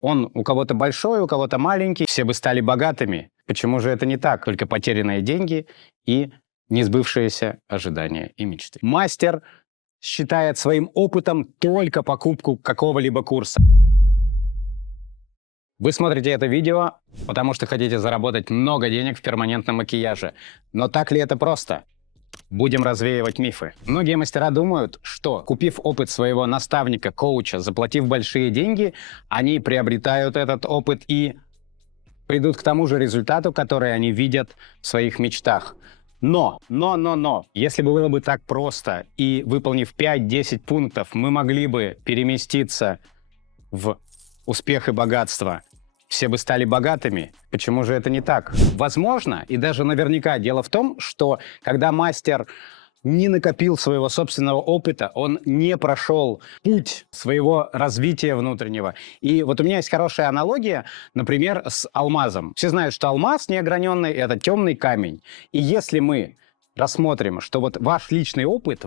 Он у кого-то большой, у кого-то маленький, все бы стали богатыми. Почему же это не так? Только потерянные деньги и несбывшиеся ожидания и мечты. Мастер считает своим опытом только покупку какого-либо курса. Вы смотрите это видео, потому что хотите заработать много денег в перманентном макияже. Но так ли это просто? Будем развеивать мифы. Многие мастера думают, что, купив опыт своего наставника, коуча, заплатив большие деньги, они приобретают этот опыт и придут к тому же результату, который они видят в своих мечтах. Но, если бы было бы так просто, и выполнив 5-10 пунктов, мы могли бы переместиться в успех и богатство, все бы стали богатыми. Почему же это не так? Возможно, и даже наверняка дело в том, что когда мастер не накопил своего собственного опыта, он не прошел путь своего развития внутреннего. И вот у меня есть хорошая аналогия, например, с алмазом. Все знают, что алмаз неограненный — это темный камень. И если мы рассмотрим, что вот ваш личный опыт,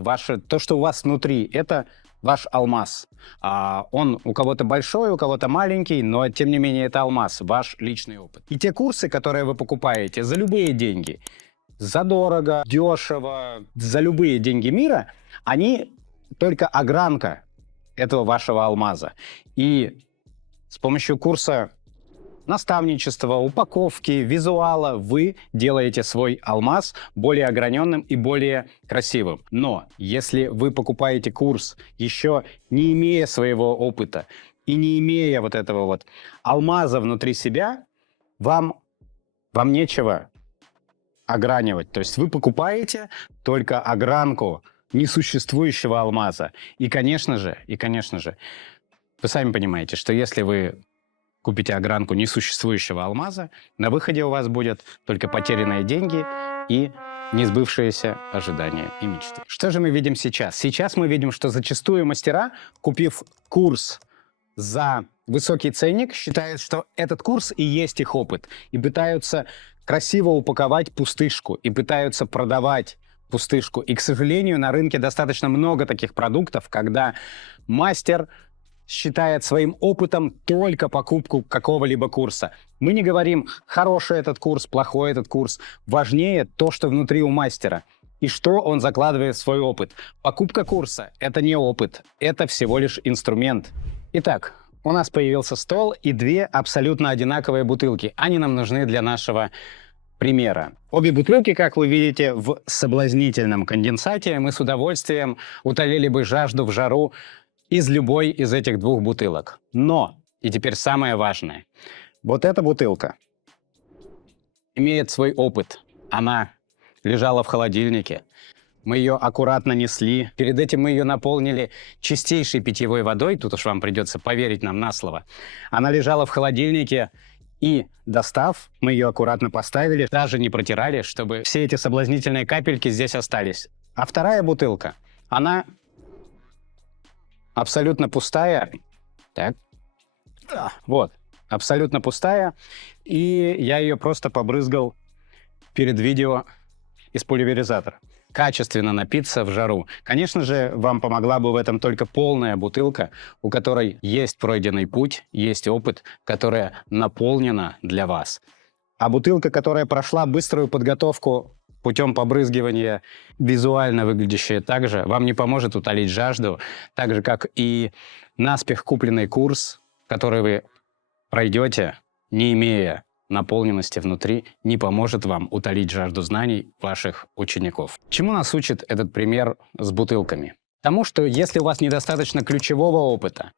то, что у вас внутри, это ваш алмаз. Он у кого-то большой, у кого-то маленький, но тем не менее это алмаз, ваш личный опыт. И те курсы, которые вы покупаете за любые деньги, задорого, дешево, за любые деньги мира, они только огранка этого вашего алмаза. И с помощью курса наставничества, упаковки, визуала вы делаете свой алмаз более ограненным и более красивым. Но если вы покупаете курс, еще не имея своего опыта и не имея вот этого вот алмаза внутри себя, вам нечего огранивать. То есть вы покупаете только огранку несуществующего алмаза. И, конечно же, вы сами понимаете, что если вы купите огранку несуществующего алмаза, на выходе у вас будет только потерянные деньги и несбывшиеся ожидания и мечты. Что же мы видим сейчас? Сейчас мы видим, что зачастую мастера, купив курс за высокий ценник, считают, что этот курс и есть их опыт, и пытаются красиво упаковать пустышку, и пытаются продавать пустышку. И, к сожалению, на рынке достаточно много таких продуктов, когда мастер считает своим опытом только покупку какого-либо курса. Мы не говорим, хороший этот курс, плохой этот курс. Важнее то, что внутри у мастера и что он закладывает в свой опыт. Покупка курса — это не опыт, это всего лишь инструмент. Итак, у нас появился стол и две абсолютно одинаковые бутылки. Они нам нужны для нашего примера. Обе бутылки, как вы видите, в соблазнительном конденсате. Мы с удовольствием утолили бы жажду в жару из любой из этих двух бутылок. Но, и теперь самое важное, вот эта бутылка имеет свой опыт. Она лежала в холодильнике, мы ее аккуратно несли, перед этим мы ее наполнили чистейшей питьевой водой, тут уж вам придется поверить нам на слово. Она лежала в холодильнике, и, достав, мы ее аккуратно поставили, даже не протирали, чтобы все эти соблазнительные капельки здесь остались. А вторая бутылка, она абсолютно пустая. Так. Вот. Абсолютно пустая. И я ее просто побрызгал перед видео из пульверизатора. Качественно напиться в жару. Конечно же, вам помогла бы в этом только полная бутылка, у которой есть пройденный путь, есть опыт, которая наполнена для вас. А бутылка, которая прошла быструю подготовку путем побрызгивания, визуально выглядящая так же, вам не поможет утолить жажду, так же, как и наспех купленный курс, который вы пройдете, не имея наполненности внутри, не поможет вам утолить жажду знаний ваших учеников. Чему нас учит этот пример с бутылками? Тому, что если у вас недостаточно ключевого опыта,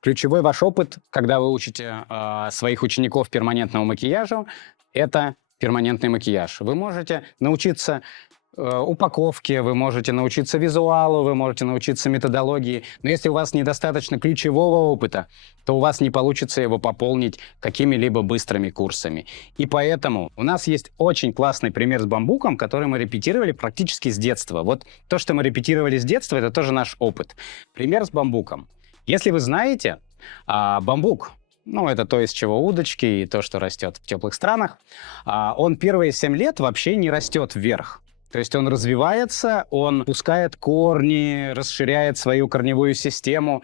ключевой ваш опыт, когда вы учите своих учеников перманентному макияжу, это перманентный макияж. Вы можете научиться упаковке, вы можете научиться визуалу, вы можете научиться методологии. Но если у вас недостаточно ключевого опыта, то у вас не получится его пополнить какими-либо быстрыми курсами. И поэтому у нас есть очень классный пример с бамбуком, который мы репетировали практически с детства. Вот то, что мы репетировали с детства, это тоже наш опыт. Пример с бамбуком. Если вы знаете, бамбук, это то, из чего удочки и то, что растет в теплых странах, он первые 7 лет вообще не растет вверх. То есть он развивается, он пускает корни, расширяет свою корневую систему.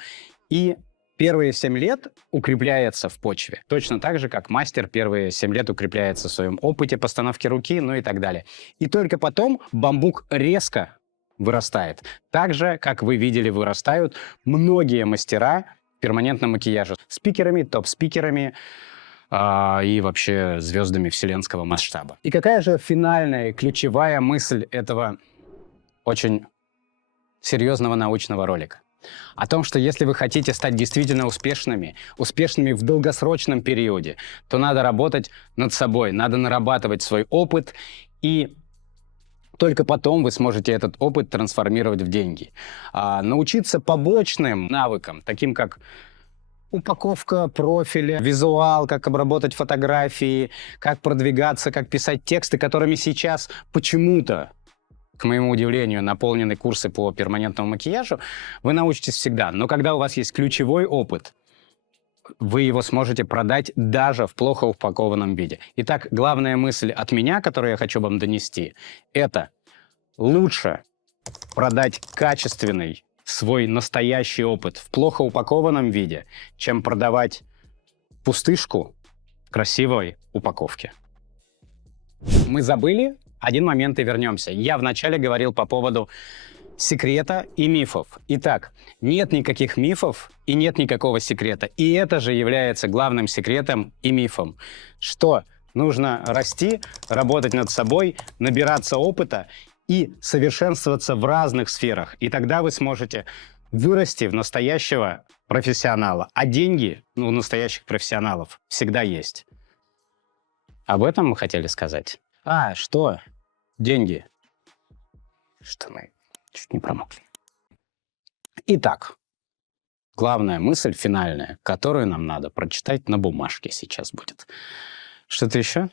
И первые 7 лет укрепляется в почве. Точно так же, как мастер первые 7 лет укрепляется в своем опыте постановки руки, ну и так далее. И только потом бамбук резко вырастает. Так же, как вы видели, вырастают многие мастера перманентного макияжа. Спикерами, топ-спикерами и вообще звездами вселенского масштаба. И какая же финальная, ключевая мысль этого очень серьезного научного ролика? О том, что если вы хотите стать действительно успешными в долгосрочном периоде, то надо работать над собой, надо нарабатывать свой опыт, и только потом вы сможете этот опыт трансформировать в деньги. Научиться побочным навыкам, таким как упаковка профиля, визуал, как обработать фотографии, как продвигаться, как писать тексты, которыми сейчас почему-то, к моему удивлению, наполнены курсы по перманентному макияжу, вы научитесь всегда. Но когда у вас есть ключевой опыт, вы его сможете продать даже в плохо упакованном виде. Итак, главная мысль от меня, которую я хочу вам донести, это лучше продать качественный свой настоящий опыт в плохо упакованном виде, чем продавать пустышку в красивой упаковке. Мы забыли один момент и вернемся. Я вначале говорил по поводу секрета и мифов. Итак, нет никаких мифов и нет никакого секрета. И это же является главным секретом и мифом. Что нужно расти, работать над собой, набираться опыта и совершенствоваться в разных сферах. И тогда вы сможете вырасти в настоящего профессионала. А деньги у настоящих профессионалов всегда есть. Об этом мы хотели сказать. Что? Деньги. Штаны чуть не промокли. Итак, главная мысль финальная, которую нам надо прочитать на бумажке сейчас будет. Что-то еще?